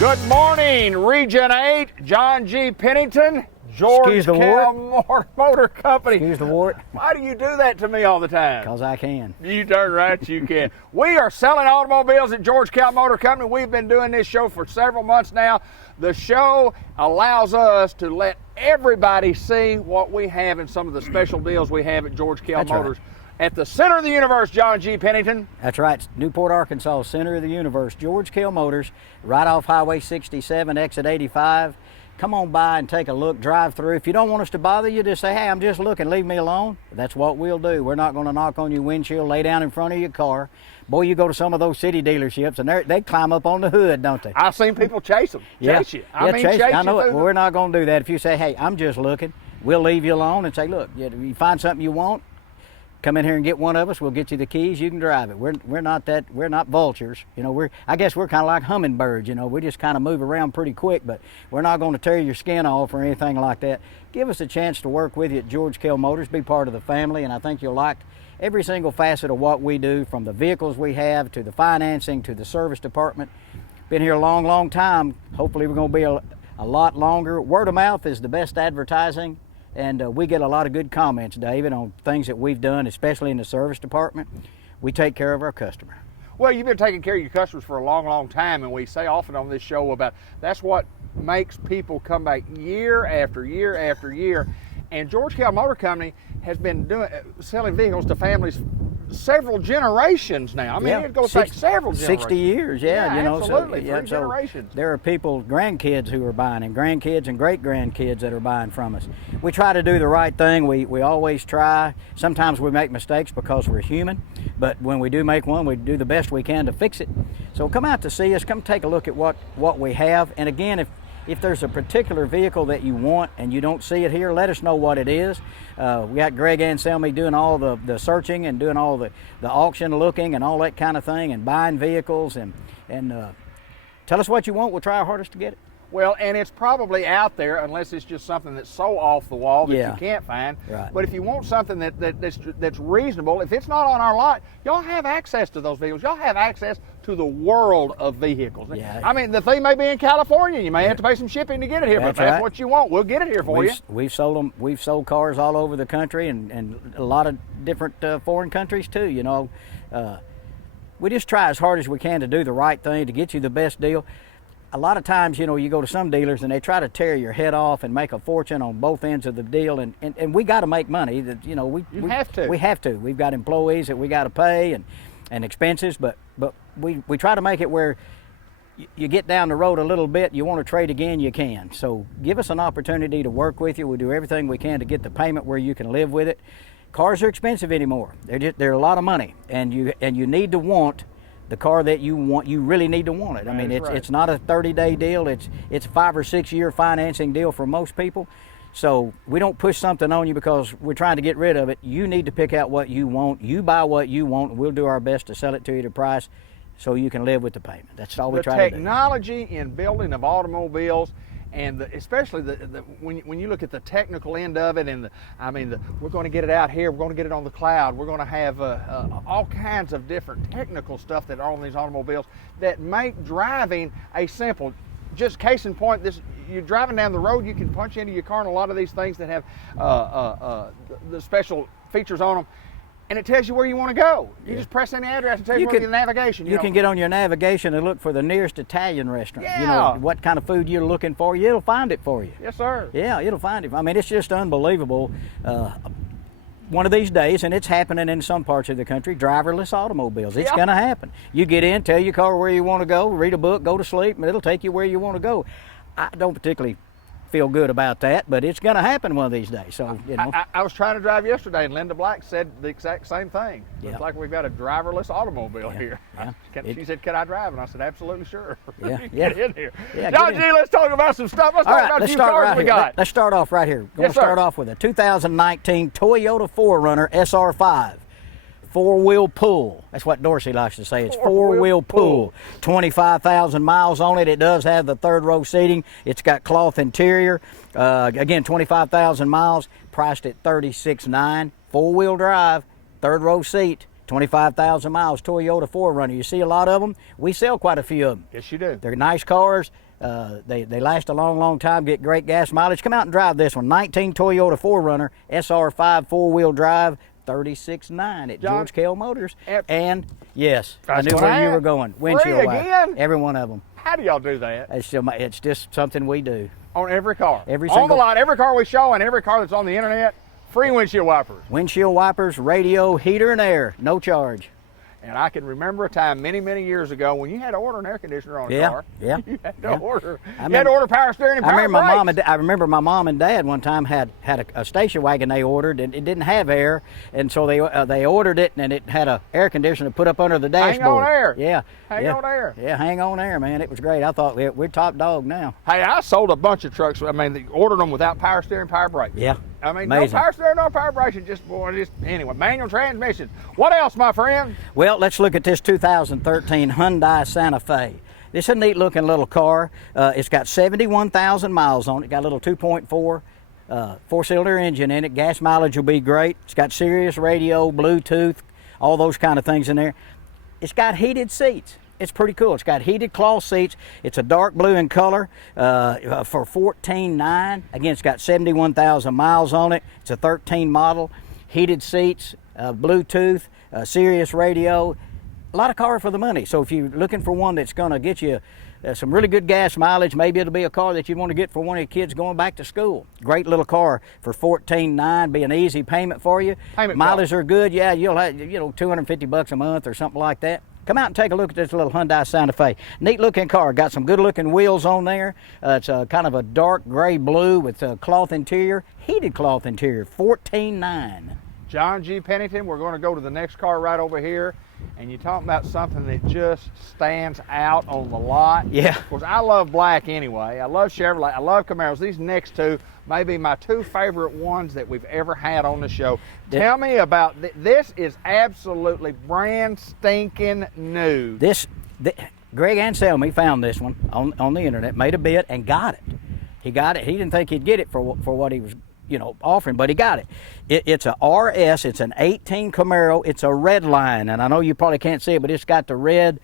Good morning, Region 8, John G. Pennington, George Kell Motor Company. Excuse the wart. Why do you do that to me all the time? Because I can. You darn right you can. We are selling automobiles at George Kell Motor Company. We've been doing this show for several months now. The show allows us to let everybody see what we have and some of the special deals we have at George Kell Motors. Right. At the center of the universe, John G. Pennington. That's right, Newport, Arkansas, center of the universe. George Kell Motors, right off Highway 67, exit 85. Come on by and take a look, drive through. If you don't want us to bother you, just say, hey, I'm just looking, leave me alone. That's what we'll do. We're not going to knock on your windshield, lay down in front of your car. Boy, you go to some of those city dealerships, and they climb up on the hood, don't they? I've seen people chase them, chase you. Chase I know it. Well, we're not going to do that. If you say, hey, I'm just looking, we'll leave you alone and say, look, if you find something you want, come in here and get one of us. We'll get you the keys. You can drive it. We're not vultures. You know, I guess we're kind of like hummingbirds. You know, we just kind of move around pretty quick, but we're not going to tear your skin off or anything like that. Give us a chance to work with you at George Kell Motors. Be part of the family, and I think you'll like every single facet of what we do, from the vehicles we have to the financing to the service department. Been here a long, long time. Hopefully, we're going to be a lot longer. Word of mouth is the best advertising. And we get a lot of good comments, David, on things that we've done, especially in the service department. We take care of our customer. Well, you've been taking care of your customers for a long, long time, and we say often on this show about that's what makes people come back year after year after year. And George Kell Motor Company has been selling vehicles to families several generations now. I mean, it goes back several generations. 60 years, yeah, you know. Absolutely, three generations. So there are people, grandkids who are buying, and grandkids and great-grandkids that are buying from us. We try to do the right thing. We always try. Sometimes we make mistakes because we're human, but when we do make one, we do the best we can to fix it. So come out to see us. Come take a look at what we have. And again, if there's a particular vehicle that you want and you don't see it here, let us know what it is. We got Greg Anselmi doing all the searching and doing all the auction looking and all that kind of thing, and buying vehicles, and tell us what you want. We'll try our hardest to get it. Well, and it's probably out there unless it's just something that's so off the wall that you can't find. Right. But if you want something that's reasonable, if it's not on our lot, y'all have access to those vehicles. Y'all have access to the world of vehicles. Yeah. I mean, the thing may be in California. You may have to pay some shipping to get it here, but if that's what you want, we'll get it here for you. We've sold them. We've sold cars all over the country and a lot of different foreign countries too. You know, we just try as hard as we can to do the right thing to get you the best deal. A lot of times, you know, you go to some dealers and they try to tear your head off and make a fortune on both ends of the deal, and we got to make money. That, you know, we have to. We have to. We've got employees that we got to pay and expenses, but we try to make it where you get down the road a little bit, you want to trade again, you can. So give us an opportunity to work with you. We'll do everything we can to get the payment where you can live with it. Cars are expensive anymore. They're a lot of money, and you need to want the car that you want. You really need to want it. I mean, it's not a 30-day deal. It's a 5 or 6 year financing deal for most people. So we don't push something on you because we're trying to get rid of it. You need to pick out what you want. You buy what you want, and we'll do our best to sell it to you at a price so you can live with the payment. That's all we try to do. The technology in building of automobiles, and especially when you look at the technical end of it, and we're going to get it out here, we're going to get it on the cloud, we're going to have all kinds of different technical stuff that are on these automobiles that make driving a simple. Just case in point, you're driving down the road, you can punch into your car, and a lot of these things that have the special features on them, and it tells you where you want to go. You just press in the address and tell you where the navigation. You can get on your navigation and look for the nearest Italian restaurant. Yeah. You know, what kind of food you're looking for, it'll find it for you. Yes, sir. Yeah, it'll find it. I mean, it's just unbelievable. One of these days, and it's happening in some parts of the country, driverless automobiles. It's going to happen. You get in, tell your car where you want to go, read a book, go to sleep, and it'll take you where you want to go. I don't particularly feel good about that, but it's going to happen one of these days. So, you know. I was trying to drive yesterday, and Linda Black said the exact same thing. Yeah. Looks like we've got a driverless automobile here. Yeah. She said, "Can I drive?" And I said, "Absolutely, sure." Get in here. Yeah, John G, let's talk about some stuff. Let's talk about a few cars we got. Let's start off right here. We're going to start off with a 2019 Toyota 4Runner SR5. Four-wheel pull. That's what Dorsey likes to say. It's four-wheel pull. 25,000 miles on it. It does have the third row seating. It's got cloth interior. Again, 25,000 miles, priced at $36,900. Four-wheel drive, third row seat, 25,000 miles Toyota 4Runner. You see a lot of them. We sell quite a few of them. Yes, you do. They're nice cars. They last a long, long time, get great gas mileage. Come out and drive this one. 19 Toyota 4Runner, SR5 four-wheel drive, 36.9 at George Kell Motors. And yes, I knew where you were going. Windshield wiper. Every one of them. How do y'all do that? It's just something we do. On every car? Every on single, the lot, every car we show and every car that's on the internet, free windshield wipers. Windshield wipers, radio, heater, and air, no charge. And I can remember a time many, many years ago when you had to order an air conditioner on a car. Yeah. You had to order. You had to order power steering and power brakes. I remember my mom and dad one time had a station wagon they ordered, and it didn't have air, and so they ordered it, and it had an air conditioner put up under the dashboard. Hang on air. Yeah. Hang on air. Yeah, hang on air, man. It was great. I thought we're top dog now. Hey, I sold a bunch of trucks. I mean, they ordered them without power steering, power brakes. Yeah. I mean, amazing. No power steering, no power brakes, anyway, manual transmission. What else, my friend? Well, let's look at this 2013 Hyundai Santa Fe. This is a neat looking little car. It's got 71,000 miles on it. Got a little 2.4 four-cylinder engine in it. Gas mileage will be great. It's got Sirius radio, Bluetooth, all those kind of things in there. It's got heated seats. It's pretty cool. It's got heated cloth seats. It's a dark blue in color for $14,900. Again, it's got 71,000 miles on it. It's a 13 model. Heated seats, Bluetooth, Sirius radio. A lot of car for the money. So if you're looking for one that's going to get you some really good gas mileage, maybe it'll be a car that you want to get for one of your kids going back to school. Great little car for $14,900. Be an easy payment for you. Mileage are good. Yeah, you'll have $250 a month or something like that. Come out and take a look at this little Hyundai Santa Fe. Neat looking car. Got some good looking wheels on there. It's kind of a dark gray blue with a cloth interior, heated cloth interior, $14,900. John G. Pennington, we're going to go to the next car right over here. And you're talking about something that just stands out on the lot. Yeah. Of course, I love black anyway. I love Chevrolet. I love Camaros. These next two may be my two favorite ones that we've ever had on the show. Tell me about this. Is absolutely brand stinking new. Greg Anselmi found this one on the internet, made a bid, and got it. He got it. He didn't think he'd get it for what he was offering, but he got it. It's a RS, it's an 18 Camaro, it's a red line, and I know you probably can't see it, but it's got the red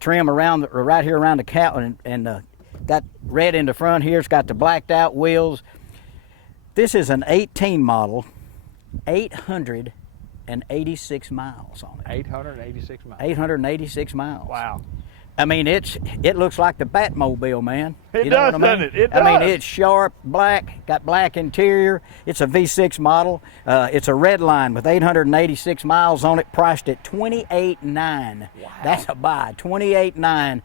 trim right here around the cowl, and got red in the front here. It's got the blacked out wheels. This is an 18 model, 886 miles on it. 886 miles. 886 miles. Wow. I mean, it looks like the Batmobile, man. It does, doesn't it? It does. I mean, it's sharp, black, got black interior. It's a V6 model. It's a red line with 886 miles on it, priced at $28,900. Wow. That's a buy, $28,900.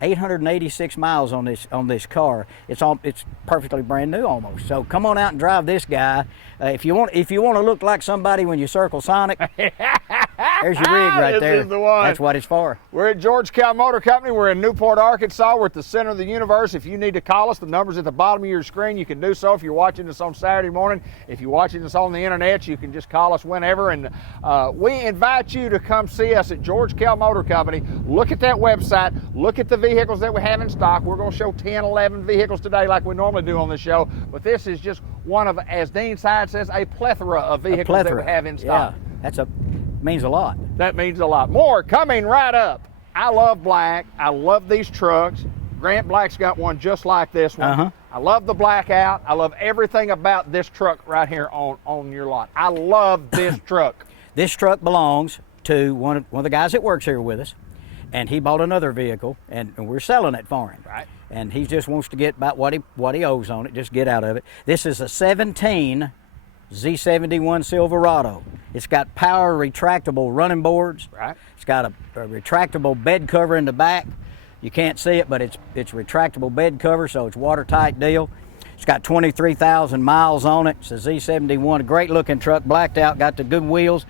886 miles on this car. It's perfectly brand new almost. So come on out and drive this guy. If you want to look like somebody when you circle Sonic, there's your rig right there. This is the one. That's what it's for. We're at George Kell Motor Company. We're in Newport, Arkansas. We're at the center of the universe. If you need to call us, the number's at the bottom of your screen. You can do so if you're watching us on Saturday morning. If you're watching us on the internet, you can just call us whenever. And we invite you to come see us at George Kell Motor Company. Look at that website. Look at the vehicles that we have in stock. We're going to show 10, 11 vehicles today like we normally do on the show. But this is just one of, as Dean Side says, a plethora of vehicles that we have in stock. Yeah, means a lot. That means a lot. More coming right up. I love black. I love these trucks. Grant Black's got one just like this one. I love the blackout. I love everything about this truck right here on your lot. I love this truck. This truck belongs to one of the guys that works here with us, and he bought another vehicle, and we're selling it for him. Right. And he just wants to get about what he owes on it, just get out of it. This is a 17 Z71 Silverado. It's got power retractable running boards. Right. It's got a retractable bed cover in the back. You can't see it, but it's retractable bed cover, so it's watertight deal. It's got 23,000 miles on it. It's a Z71, a great looking truck, blacked out, got the good wheels.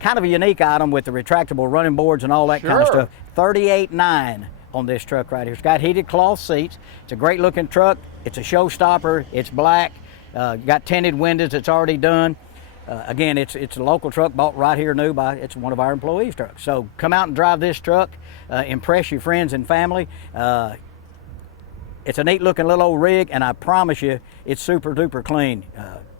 Kind of a unique item with the retractable running boards and all that kind of stuff. $38,900 on this truck right here. It's got heated cloth seats. It's a great looking truck. It's a showstopper. It's black. Got tinted windows. It's already done. Again, it's a local truck bought right here new by, it's one of our employees' trucks. So come out and drive this truck. Impress your friends and family. It's a neat looking little old rig, and I promise you it's super duper clean.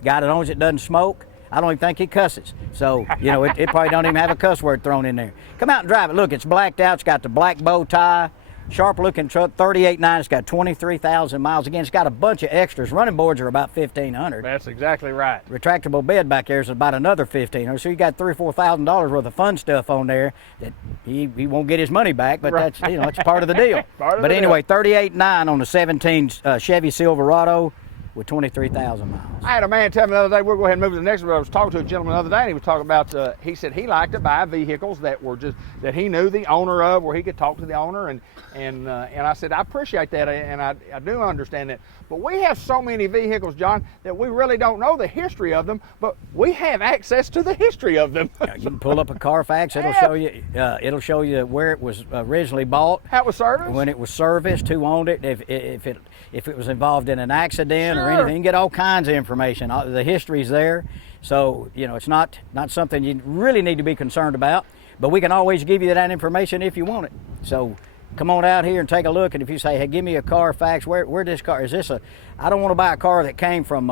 Guy that owns it doesn't smoke. I don't even think he cusses. So, you know, it probably don't even have a cuss word thrown in there. Come out and drive it. Look, it's blacked out. It's got the black bow tie. Sharp looking truck, 38.9. It's got 23,000 miles. Again, it's got a bunch of extras. Running boards are about 1,500. That's exactly right. Retractable bed back there is about another 1,500. So you got $3,000 or $4,000 worth of fun stuff on there that he won't get his money back, but Right. that's, you know, it's part of the deal. But anyway, 38.9 on the 17 Chevy Silverado with 23,000 miles. I had a man tell me the other day, we'll go ahead and move to the next one. I was talking to a gentleman the other day, and he was talking about, he said he liked to buy vehicles that were just, that he knew the owner of, where he could talk to the owner, and I said, I appreciate that, and I do understand that. But we have so many vehicles, John, that we really don't know the history of them, but we have access to the history of them. You can pull up a Carfax, it'll show you where it was originally bought. How it was serviced? When it was serviced, who owned it, if it was involved in an accident or Sure. anything. You get all kinds of information. The history's there. So, you know, it's not something you really need to be concerned about, but we can always give you that information if you want it. So come on out here and take a look, and if you say, hey, give me a Carfax, where this car, is this I don't want to buy a car that came from,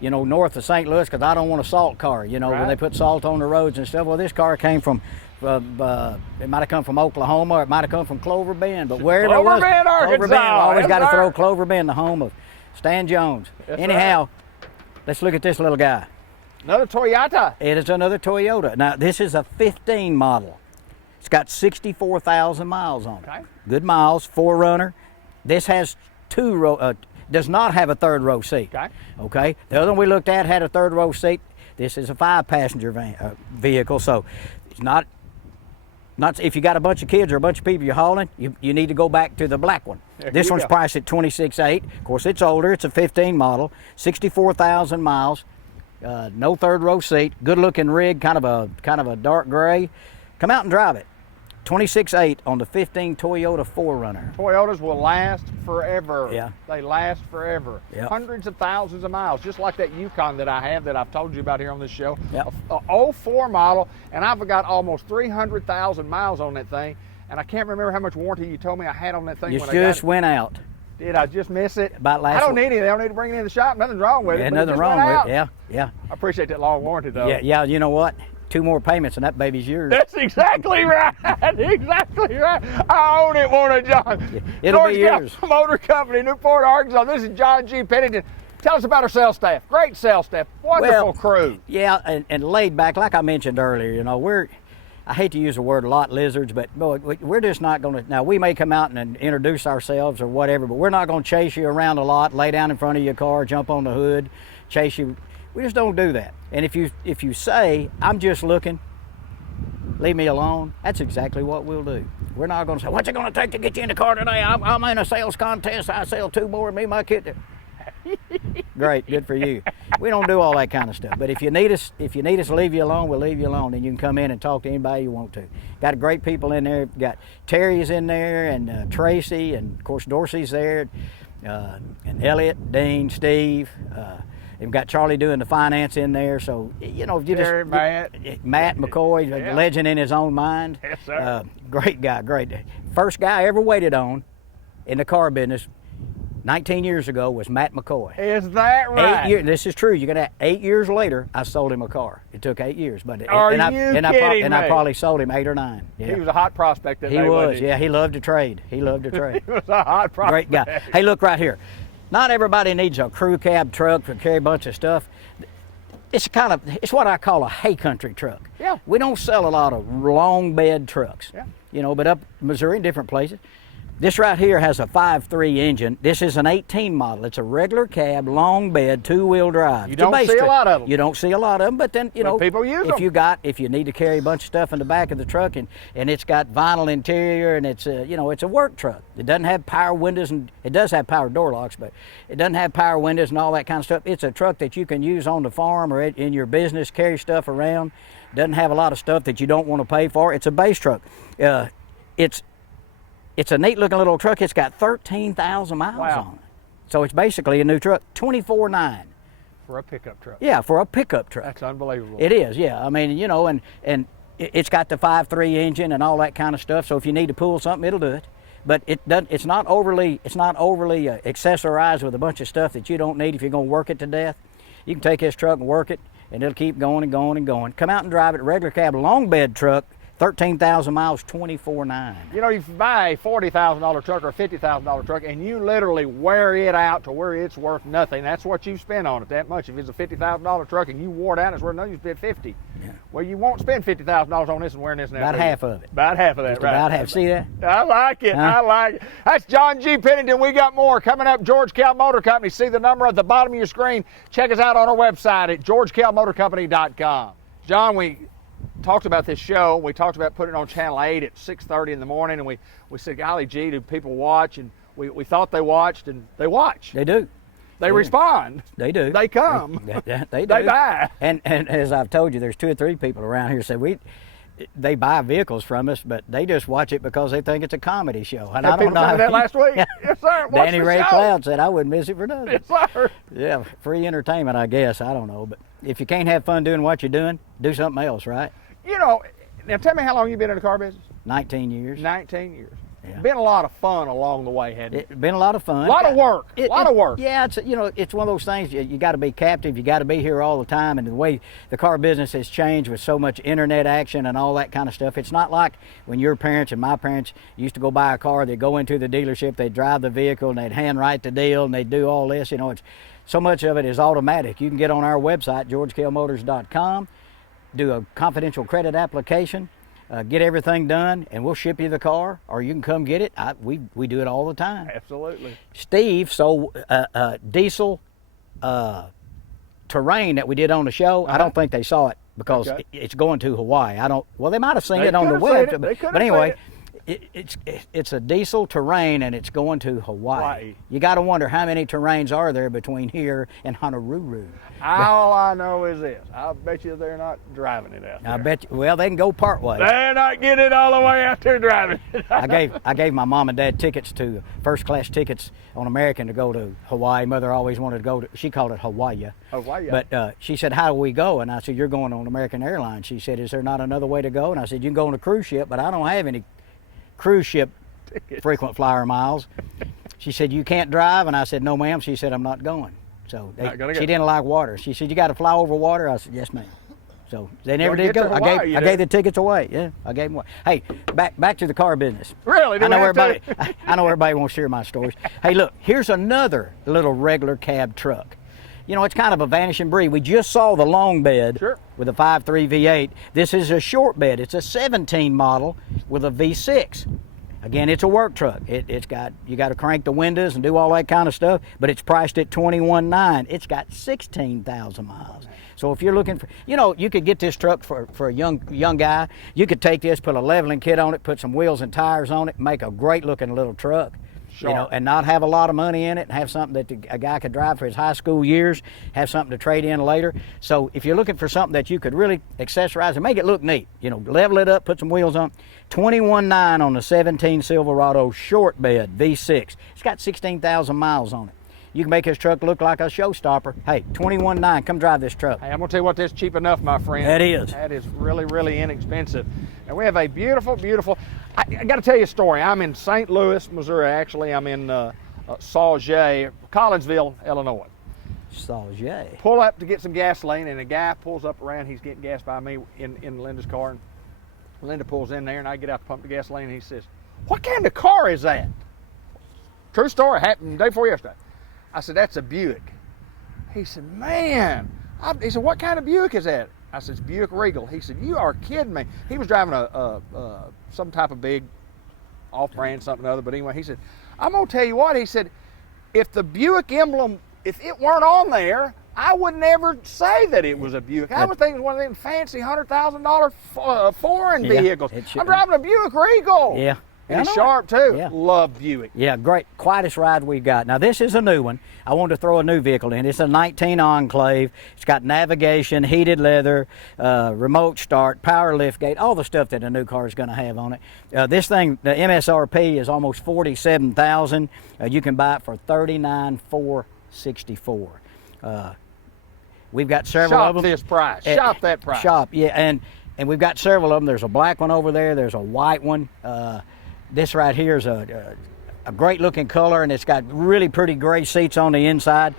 you know, north of St. Louis, because I don't want a salt car, you know, Right. when they put salt on the roads and stuff. Well, this car came from, it might have come from Oklahoma, or it might have come from Clover Bend, but wherever it was. Clover Bend, Clover Bend, Arkansas. always Yes, got to sir. throw Clover Bend, the home of Stan Jones. That's Anyhow, let's look at this little guy. Another Toyota. It is another Toyota. Now, this is a 15 model. It's got 64,000 miles on it. Okay. Good miles, 4Runner. This has does not have a third row seat. Okay. Okay. The other one we looked at had a third row seat. This is a 5-passenger vehicle, so it's not if you got a bunch of kids or a bunch of people you're hauling, you need to go back to the black one. There This you one's go. priced at $26,800. Of course, it's older. It's a 15 model, 64,000 miles. No third row seat. Good looking rig, kind of a dark gray. Come out and drive it. $26,800 on the 15 Toyota 4Runner. Toyotas will last forever. Yeah. They last forever. Yep. Hundreds of thousands of miles, just like that Yukon that I have that I've told you about here on this show. Yep. A 04 model, and I've got almost 300,000 miles on that thing, and I can't remember how much warranty you told me I had on that thing You when I got just it. went out. Did I just miss it? About last I don't week. need it. I don't need to bring it in the shop. Nothing's wrong with it. Yeah, but it nothing just wrong went with out. it. Yeah. I appreciate that long warranty, though. Yeah, you know what? 2 more payments and that baby's yours. That's exactly right. Exactly right. I own it, won't I, John? It'll George be yours. Kell Motor Company, Newport, Arkansas. This is John G. Pennington. Tell us about our sales staff. Great sales staff. Wonderful crew. Yeah, and laid back, like I mentioned earlier. You know, I hate to use the word a lot, lizards, but boy, we're just not going to. Now, we may come out and introduce ourselves or whatever, but we're not going to chase you around a lot, lay down in front of your car, jump on the hood, chase you. We just don't do that. And if you say, I'm just looking, leave me alone, that's exactly what we'll do. We're not going to say, what's it going to take to get you in the car today? I'm in a sales contest. I sell 2 more and me and my kid. Great, good for you. We don't do all that kind of stuff. But if you need us to leave you alone, we'll leave you alone, and you can come in and talk to anybody you want to. Got great people in there. Got Terry's in there, and Tracy, and of course Dorsey's there, and Elliot, Dean, Steve. We've got Charlie doing the finance in there. So you know, you Terry, Matt McCoy, Yeah. a legend in his own mind. Yes, sir. Great guy, great. First guy I ever waited on in the car business 19 years ago was Matt McCoy. Is that right? 8 years. This is true. You're gonna. 8 years later, I sold him a car. It took 8 years, but Are and you kidding I me? probably sold him 8 or 9. Yeah. He was a hot prospect that He day, was. wasn't he? Yeah, he loved to trade. He loved to trade. He was a hot prospect. Great guy. Hey, look right here. Not everybody needs a crew cab truck to carry a bunch of stuff. It's what I call a hay country truck. Yeah. We don't sell a lot of long bed trucks. Yeah. You know, but up Missouri in different places. This right here has a 5.3 engine. This is an 18 model. It's a regular cab, long bed, 2-wheel drive. You It's a don't base see a truck. lot of them. You don't see a lot of them, but then, you But know, people use if you need to carry a bunch of stuff in the back of the truck, and it's got vinyl interior, and it's it's a work truck. It doesn't have power windows, and it does have power door locks, but it doesn't have power windows and all that kind of stuff. It's a truck that you can use on the farm or in your business, carry stuff around. Doesn't have a lot of stuff that you don't want to pay for. It's a base truck. It's a neat looking little truck. It's got 13,000 miles Wow. on it. So it's basically a new truck, 24.9. For a pickup truck. Yeah, for a pickup truck. That's unbelievable. It is, yeah. I mean, you know, and it's got the 5.3 engine and all that kind of stuff. So if you need to pull something, it'll do it. But it's not overly accessorized with a bunch of stuff that you don't need if you're going to work it to death. You can take this truck and work it. and it'll keep going and going and going. Come out and drive it. Regular cab long bed truck, 13,000 miles, $24,900. You know, you buy a $40,000 truck or a $50,000 truck, and you literally wear it out to where it's worth nothing. That's what you spend on it, that much. If it's a $50,000 truck and you wore it out, it's worth nothing. You spend $50,000. Yeah. Well, you won't spend $50,000 on this and wearing this and that. About half of it. About half of that, Just right? About half. See that? I like it. Huh? I like it. That's John G. Pennington. We got more coming up. George Kell Motor Company. See the number at the bottom of your screen. Check us out on our website at georgekellmotorcompany.com. John, we talked about this show. We talked about putting it on Channel 8 at 6:30 in the morning, and we said, golly gee, do people watch? And we thought they watched, and they watch. They do. They respond. They do. They come. They do. They buy. And as I've told you, there's 2 or 3 people around here say they buy vehicles from us, but they just watch it because they think it's a comedy show. And I don't know how that last week. Yes, sir. Watch Danny the Ray show. Cloud said I wouldn't miss it for nothing. Yes, sir. Yeah, free entertainment, I guess. I don't know, but if you can't have fun doing what you're doing, do something else, right? You know, now tell me how long you've been in the car business? 19 years. 19 years. Yeah. Been a lot of fun along the way, hasn't it? It's been a lot of fun. A lot of work. A lot of work. Yeah, it's one of those things. You got to be captive. You got to be here all the time. And the way the car business has changed with so much internet action and all that kind of stuff, it's not like when your parents and my parents used to go buy a car. They'd go into the dealership, they'd drive the vehicle, and they'd handwrite the deal, and they'd do all this. You know, it's so much of it is automatic. You can get on our website, georgekellmotors.com, do a confidential credit application. Get everything done, and we'll ship you the car, or you can come get it. We do it all the time. Absolutely. Steve sold diesel Terrain that we did on the show. I don't think they saw it because it's going to Hawaii. Well, they might have seen it on the web, but anyway, it's a diesel Terrain, and it's going to Hawaii. You got to wonder how many Terrains are there between here and Honolulu. All I know is this: I bet you they're not driving it out there. I bet you. Well, they can go part way. They're not getting it all the way out there driving it. I gave my mom and dad tickets first class tickets on American to go to Hawaii. Mother always wanted to go to. She called it Hawaii. Hawaii. But she said, "How do we go?" And I said, "You're going on American Airlines." She said, "Is there not another way to go?" And I said, "You can go on a cruise ship, but I don't have any cruise ship frequent flyer miles." She said, "You can't drive?" And I said, "No, ma'am." She said, "I'm not going." So she didn't like water. She said, "You got to fly over water?" I said, "Yes, ma'am." So they never did go. I gave the tickets away. Yeah, I gave them away. Hey, back to the car business. Really? I know everybody wants to hear my stories. Hey, look, here's another little regular cab truck. You know, it's kind of a vanishing breed. We just saw the long bed with a 5.3 V8. This is a short bed. It's a 17 model with a V6. Again, it's a work truck. You got to crank the windows and do all that kind of stuff, but it's priced at $21,900. It's got 16,000 miles. So if you're looking for, you could get this truck for a young guy. You could take this, put a leveling kit on it, put some wheels and tires on it, make a great looking little truck. Sure. And not have a lot of money in it, and have something that a guy could drive for his high school years, have something to trade in later. So if you're looking for something that you could really accessorize and make it look neat, level it up, put some wheels on, $21,900 on the 17 Silverado short bed V6. It's got 16,000 miles on it. You can make this truck look like a showstopper. Hey, $21,900, come drive this truck. Hey, I'm gonna tell you what, that's cheap enough, my friend. That is. That is really, really inexpensive. And we have a beautiful, beautiful, I gotta tell you a story. I'm in St. Louis, Missouri, actually. I'm in Sauget, Collinsville, Illinois. Sauget. Pull up to get some gasoline, and a guy pulls up around. He's getting gas by me in Linda's car. And Linda pulls in there, and I get out to pump the gasoline, and he says, "What kind of car is that?" True story, happened the day before yesterday. I said, "That's a Buick." He said, "Man." He said, "What kind of Buick is that?" I said, "It's Buick Regal." He said, "You are kidding me." He was driving some type of big off-brand something or other, but anyway, he said, "I'm gonna tell you what," he said, "if the Buick emblem, if it weren't on there, I would never say that it was a Buick. I would think it was one of them fancy $100,000 foreign vehicles. I'm driving a Buick Regal." Yeah. And it's sharp too. Yeah. Love Buick. Yeah, great. Quietest ride we've got. Now this is a new one. I wanted to throw a new vehicle in. It's a 19 Enclave. It's got navigation, heated leather, remote start, power lift gate, all the stuff that a new car is going to have on it. This thing, the MSRP is almost $47,000. You can buy it for $39,464. We've got several of them. Shop this price. Shop that price. Shop, yeah, and we've got several of them. There's a black one over there. There's a white one. This right here is a great looking color, and it's got really pretty gray seats on the inside.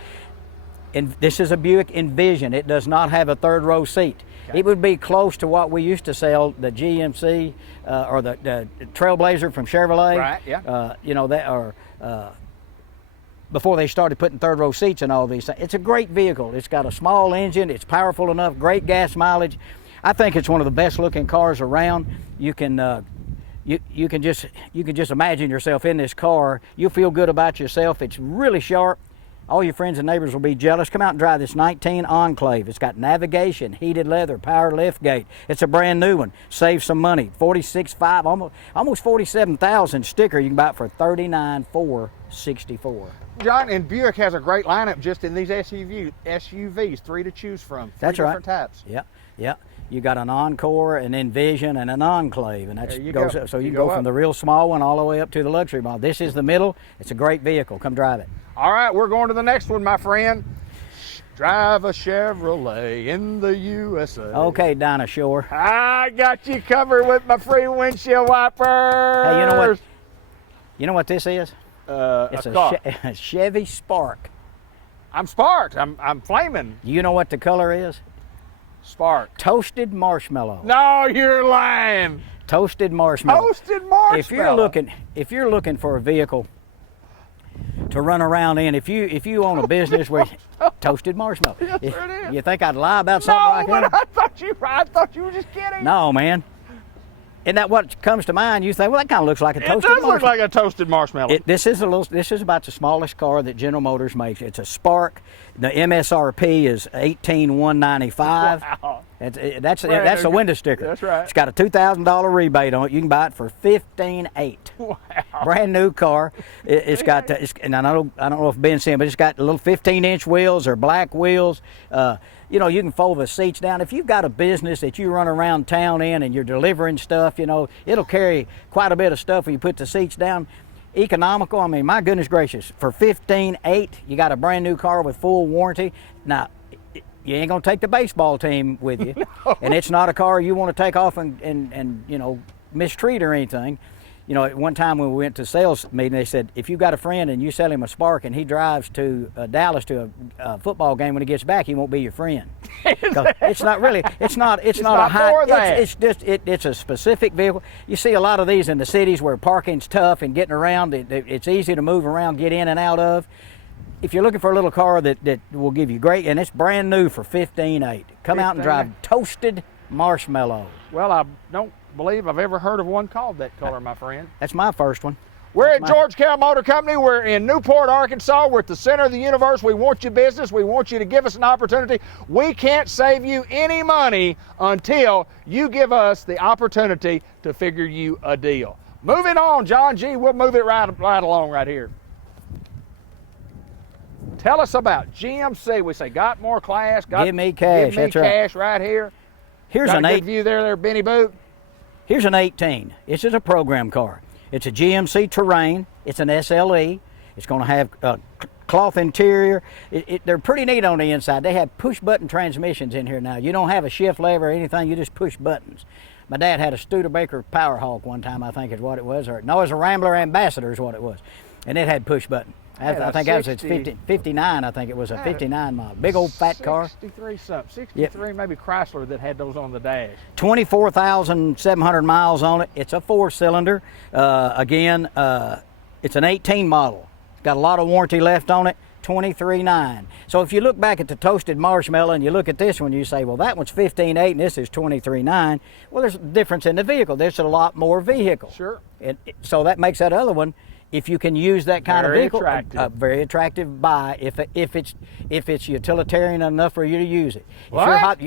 And this is a Buick Envision. It does not have a third row seat. Okay. It would be close to what we used to sell, the GMC or the Trailblazer from Chevrolet. Right, yeah. You know, that or before they started putting third row seats and all these things. It's a great vehicle. It's got a small engine. It's powerful enough. Great gas mileage. I think it's one of the best looking cars around. You can you can just imagine yourself in this car. You'll feel good about yourself. It's really sharp. All your friends and neighbors will be jealous. Come out and drive this 19 Enclave. It's got navigation, heated leather, power lift gate. It's a brand new one. Save some money. 46.5, almost 47,000 sticker. You can buy it for $39,464. John, and Buick has a great lineup just in these SUVs, 3 to choose from. That's three right. different types. Yep, yep. You got an Encore, an Envision, and an Enclave, and that's There you goes go. up. So you You go go from up. the real small one all the way up to the luxury model. This is the middle. It's a great vehicle. Come drive it. All right, we're going to the next one, my friend. Drive a Chevrolet in the USA. Okay, Dinah Shore. I got you covered with my free windshield wipers. Hey, you know what? You know what this is? It's a car. a Chevy Spark. I'm sparked. I'm flaming. You know what the color is? Spark. Toasted marshmallow. No, you're lying. Toasted marshmallow. Toasted marshmallow. If you're looking for a vehicle to run around in, if you own a business where toasted marshmallow. Yes, sir, it is. You think I'd lie about something like No, that? but I thought you were just kidding. No, man. Isn't that what comes to mind? You think, well, that kind of looks like a It toasted does marshmallow. look like a toasted marshmallow. This is about the smallest car that General Motors makes. It's a Spark. The MSRP is $18,195. Wow. That's the window sticker. That's right. It's got a $2,000 rebate on it. You can buy it for $15,800. Wow. Brand new car. It's got and I don't know if Ben's seen, but it's got little 15-inch wheels or black wheels. You know, you can fold the seats down. If you've got a business that you run around town in and you're delivering stuff, you know, it'll carry quite a bit of stuff when you put the seats down. Economical, I mean, my goodness gracious, for $15,800, you got a brand new car with full warranty. Now, you ain't gonna take the baseball team with you, No. and it's not a car you want to take off and you know, mistreat or anything. You know, at one time when we went to sales meeting, they said, if you got a friend and you sell him a Spark and he drives to Dallas to a football game, when he gets back, he won't be your friend. 'Cause it's not really, it's not a not high, for that. it's a specific vehicle. You see a lot of these in the cities where parking's tough and getting around, it's easy to move around, get in and out of. If you're looking for a little car that will give you great, and it's brand new for $15,800, come out and drive Toasted Marshmallow. Well, I don't believe I've ever heard of one called that color, my friend. That's my first one. We're at George Kell Motor Company. We're in Newport, Arkansas. We're at the center of the universe. We want your business. We want you to give us an opportunity. We can't save you any money until you give us the opportunity to figure you a deal. Moving on, John G. We'll move it right along right here. Tell us about GMC. We say got more class. Give me cash. Give me That's right. cash right here. Here's Got an a good 8. view there, Benny Boot. Here's an 18. This is a program car. It's a GMC Terrain. It's an SLE. It's going to have a cloth interior. They're pretty neat on the inside. They have push-button transmissions in here now. You don't have a shift lever or anything. You just push buttons. My dad had a Studebaker Powerhawk one time, I think is what it was. Or no, it was a Rambler Ambassador is what it was. And it had push-button. I think that was its 59. I think it was a 59 model. Big old fat car. 63 something. 63 maybe Chrysler that had those on the dash. 24,700 miles on it. It's a 4-cylinder. Again, it's an 18 model. Got a lot of warranty left on it. 23.9. So if you look back at the Toasted Marshmallow and you look at this one, you say, well, that one's 15.8 and this is 23.9. Well, there's a difference in the vehicle. There's a lot more vehicle. Sure. So that makes that other one, if you can use that kind Very of vehicle, attractive. very attractive buy if it's utilitarian enough for you to use it. If What? you're hot,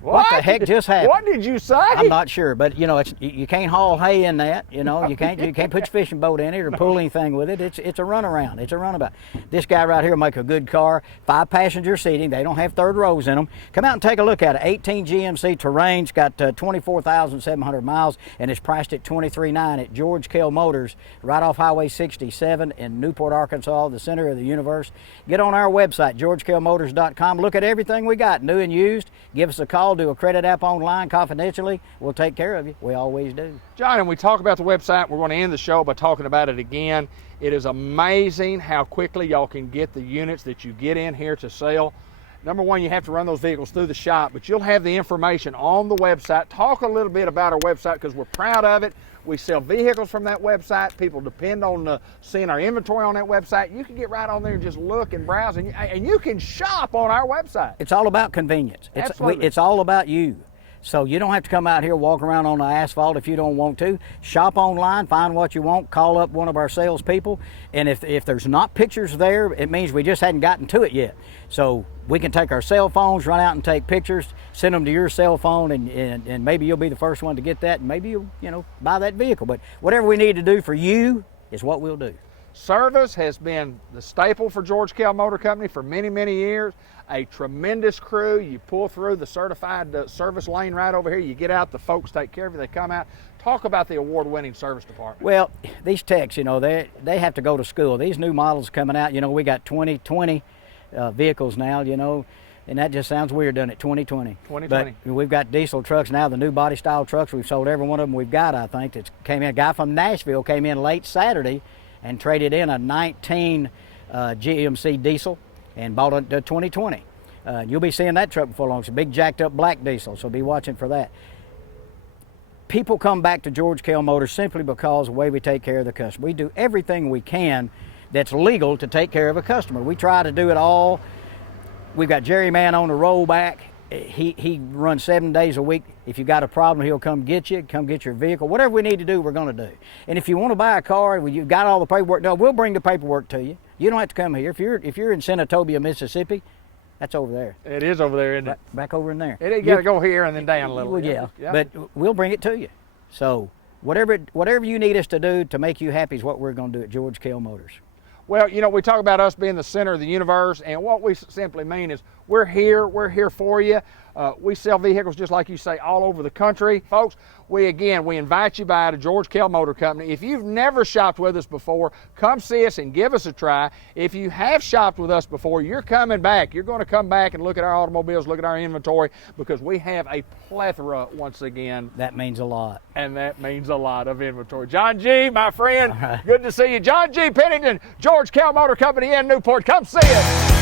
what the heck just happened? What did you say? I'm not sure, but you know, you can't haul hay in that. You know, you can't put your fishing boat in it or pull anything with it. It's a runaround. It's a runabout. This guy right here will make a good car. 5-passenger seating. They don't have third rows in them. Come out and take a look at it. 18 GMC Terrain's got 24,700 miles and it's priced at $23,900 at George Kell Motors, right off Highway 67 in Newport, Arkansas, the center of the universe. Get on our website, georgekellmotors.com. Look at everything we got, new and used. Give us a call. Do a credit app online confidentially. We'll take care of you. We always do. John, and we talk about the website. We're going to end the show by talking about it again. It is amazing how quickly y'all can get the units that you get in here to sell. number one, you have to run those vehicles through the shop, but you'll have the information on the website. Talk a little bit about our website because we're proud of it. We sell vehicles from that website. People depend on seeing our inventory on that website. You can get right on there and just look and browse, and you can shop on our website. It's all about convenience. Absolutely. It's all about you. So you don't have to come out here, walk around on the asphalt if you don't want to. Shop online, find what you want, call up one of our salespeople, and if there's not pictures there, it means we just hadn't gotten to it yet. So we can take our cell phones, run out and take pictures, send them to your cell phone, and maybe you'll be the first one to get that, and maybe you'll buy that vehicle. But whatever we need to do for you is what we'll do. Service has been the staple for George Kell Motor Company for many, many years. A tremendous crew. You pull through the certified service lane right over here. You get out, the folks take care of you. They come out. Talk about the award-winning service department. Well, these techs, they have to go to school. These new models coming out, we got 2020 vehicles now, and that just sounds weird, doesn't it? 2020. 2020. But we've got diesel trucks now, the new body style trucks. We've sold every one of them we've got, I think. That came in. A guy from Nashville came in late Saturday and traded in a 19 GMC diesel and bought a 2020. You'll be seeing that truck before long. It's a big jacked up black diesel, so be watching for that. People come back to George Kell Motors simply because of the way we take care of the customer. We do everything we can that's legal to take care of a customer. We try to do it all. We've got Jerry Man on the rollback. He runs 7 days a week. If you got a problem, he'll come get you, come get your vehicle. Whatever we need to do, we're going to do. And if you want to buy a car, you've got all the paperwork done, we'll bring the paperwork to you. You don't have to come here. If you're in Senatobia, Mississippi, that's over there. It is over there, isn't it? Back over in there. You got to go here and then down a little. Well, yeah, but we'll bring it to you. So whatever you need us to do to make you happy is what we're going to do at George Kell Motors. Well, we talk about us being the center of the universe, and what we simply mean is we're here for you. We sell vehicles, just like you say, all over the country. Folks, we invite you by to George Kell Motor Company. If you've never shopped with us before, come see us and give us a try. If you have shopped with us before, you're coming back. You're going to come back and look at our automobiles, look at our inventory, because we have a plethora once again. That means a lot. And that means a lot of inventory. John G., my friend, good to see you. John G. Pennington, George Kell Motor Company in Newport. Come see us.